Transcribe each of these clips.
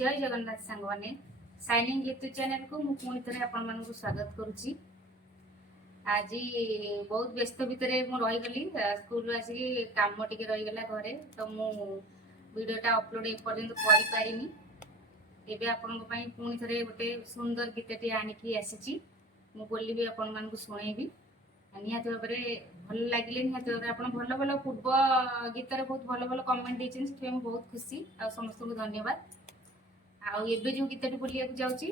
जय जगन्नाथ सांग मैंने साइनिंग गीत चैनल को मु पुणी थे आपण मानक स्वागत करुच्ची। आज बहुत व्यस्त भितर रहीगली स्कूल आसिक कम टे रहीगला घरे तो मु वीडियोटा अपलोड एपर्यंत कर पारिनी। एबे आपण पुणी थे गोटे सुंदर गीतटी आनिकी आसी मु बोली आपण मानक शुणेबी निहाती भाव भल लगे निहाती भाव आप भल भल पूर्व गीतर बहुत भल भल कमेंट देते से बहुत खुशी आ समस्त को धन्यवाद। आबे जो गीतटी बोलिया जाऊँगी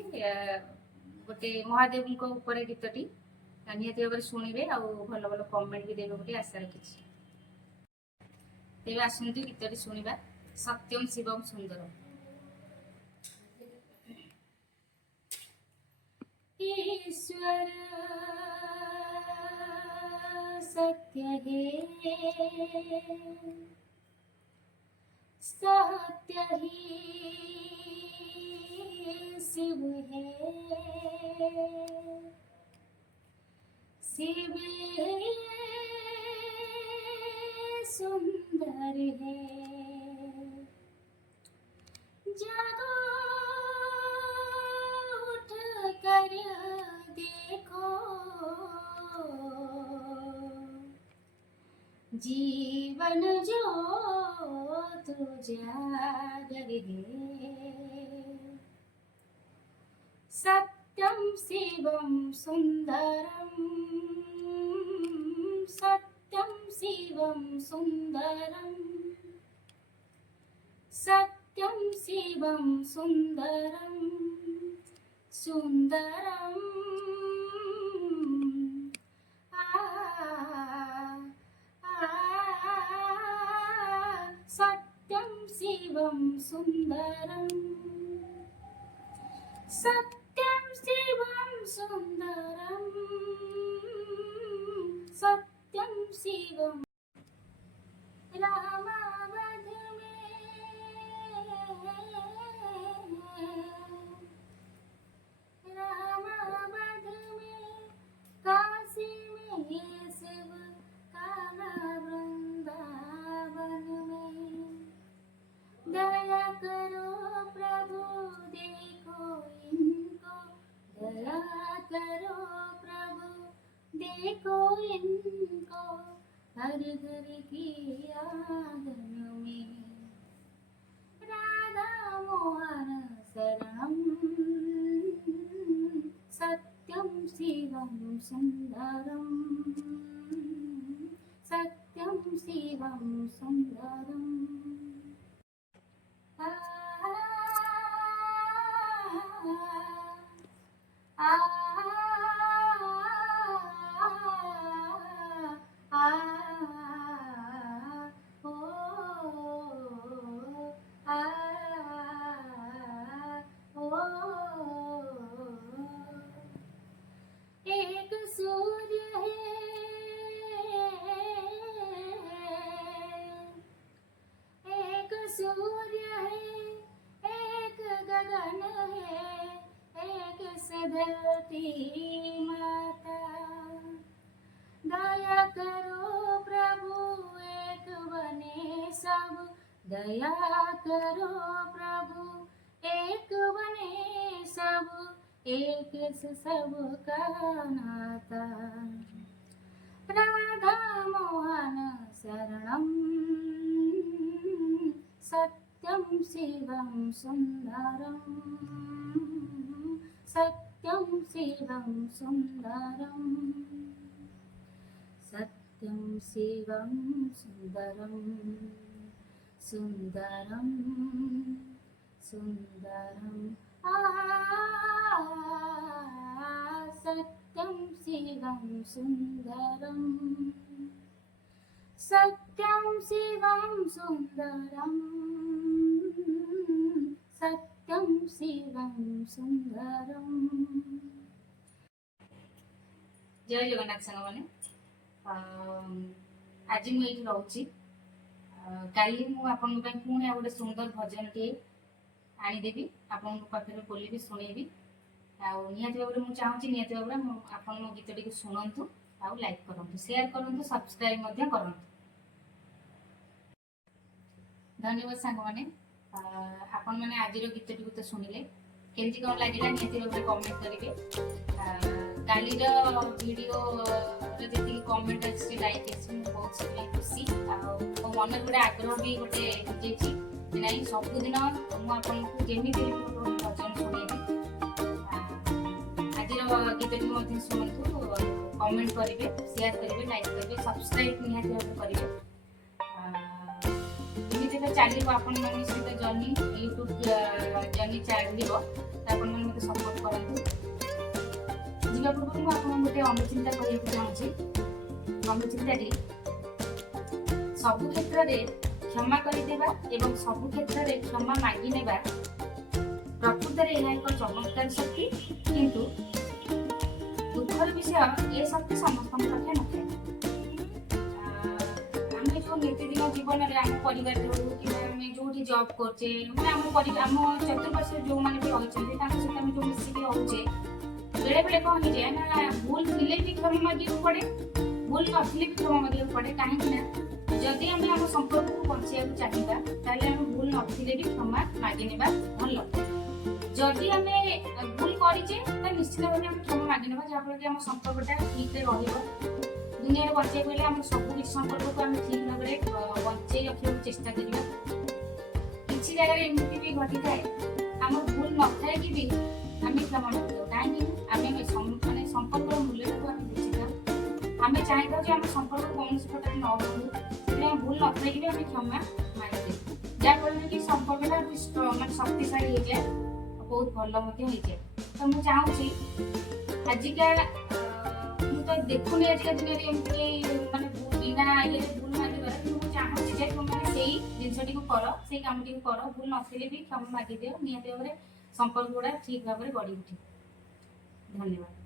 गोटे महादेव उपर गीतटी निहाती भाव शुणे आ भल भल कमेंट भी देवे बोली आशा रखी। तेज आसतु गीतटी शुणा सत्यम शिवम सुंदरम। ईश्वर सत्य है सत्य ही शिव है शिव सुंदर है जागो उठ कर देखो जीवन जो जागर है सत्यम शिवम सुंदरम सत्यम शिवम सुंदरम सत्यम शिवम सुंदरम सुंदरम सत्यम शिवम सुंदरम सत्यम शिवम सुंदरम सत्यम शिवम रामावध में काशी में शिव काला वृंदावन में दया करो प्रभु देखो इनको दया करो प्रभु देखो इनको हर घर की आंगन में राधा मोहन शरणम सत्यम शिवम सुंदरम सत्यम शिवम सुंदरम। एक सूर्य है एक सूर्य है एक गगन है एक सधरती माता दया करो प्रभु एक बने सब दया करो प्रभु एक बने सब एक से सब का नाता राधा मोहन शरणम सत्यम शिवम सुंदरम सत्यम शिवम सुंदरम सत्यम शिवम सुंदरम सुंदरम सुंदरम सत्यम शिवम सुंदरम सत्यम शिवम सुंदरम सत्यम शिवम सुंदरम। जय जगन्नाथ सांग मैंने आज मुझे रोची काली मुझे पुणी गोटे सुंदर भजन टे आनीदेवी आपण पाखे बोली शुणेबी निहाती भाव में चाहूँगी निहाती भाव में आप मो गीतटी को शुणु आ लाइक करूँ शेयर करूँ सब्सक्राइब करूँ। धन्यवाद सांग मैंने। आपण मैंने आज गीतटी तो शुणिले केमती कौन लगे निहती भाव कमेंट करेंगे। काली वीडियो जी कमेंट अच्छी लाइक अच्छी बहुत से खुशी मो मन गोटे आग्रह भी गोटे हो नहीं सबुदिन मुझे भजन शुणेबी। आज गीतटी शुणु कमेंट करेंगे शेयर करेंगे लाइक करेंगे सब्सक्राइब निहाती भाव करेंगे। एमती चलो आपण मान सहित जर्नी यूट्यूब जर्नी चलो आपण मैंने सपोर्ट करूँ। जीवा पूर्व मुझे गोटे अनुचिंता कहना चाहूँगी। अनुचिंताटी सबु क्षेत्र में क्षमा करदेवा एवं सबु क्षेत्र में क्षमा मागी नेबा प्रकृत में यह एक चमत्कार शक्ति किंतु दुखर विषय ये शक्ति समस्त पाखे न था। आम जो नीतिदिन जीवन में आम परिवार हूँ कि जो जॉब करचे मैंने आम चतुर्पाश जो मैंने भी रही सहित आम जो मिसिकी रोचे बेले बेले कौन हो जाए ना भूल थे भी क्षमा मागे पड़े भूल नथिले भी क्षमा मागे पड़े कहीं जदि आम आम संपर्क को बचाया चाहिए ताले आम भूल नथिले भी क्षमा मागे नेबा भल। जदि आम भूल करेचे निश्चित भाव में क्षमा मागे नेबा जहाँफल कि आम संपर्कटा ठीक से रहिबो। दुनिया में बचाई गले आम सब किसी संपर्क को आम ठीक भाव में बचाई रखा चेष्टा करवा। किसी जगह एमती भी घटी थाए आम भूल न थाए कि भी आम क्षमा मागे कहीं आम माने संपर्क मूल्य को आम बुझी था। आम चाहिए आम संपर्क कौन प्रकार न बढ़ू भूल न थाई कि आम क्षमा मागे जहाँफल कि संपर्क माने शक्तिशाली हो जाए बहुत भल हो जाए। तो मुझे चाहूँगी आजिका तो देखुनी आजिका दुनिया माने बिना ये भूल मागे मुझे चाहूँगी जे तुमने से जिनटी को कर से कमटी को कर भूल नथिले भी क्षमा मागे दियो निहत भाव में संपर्क गुड़ा ठीक भाव में बढ़ी उठे। धन्यवाद।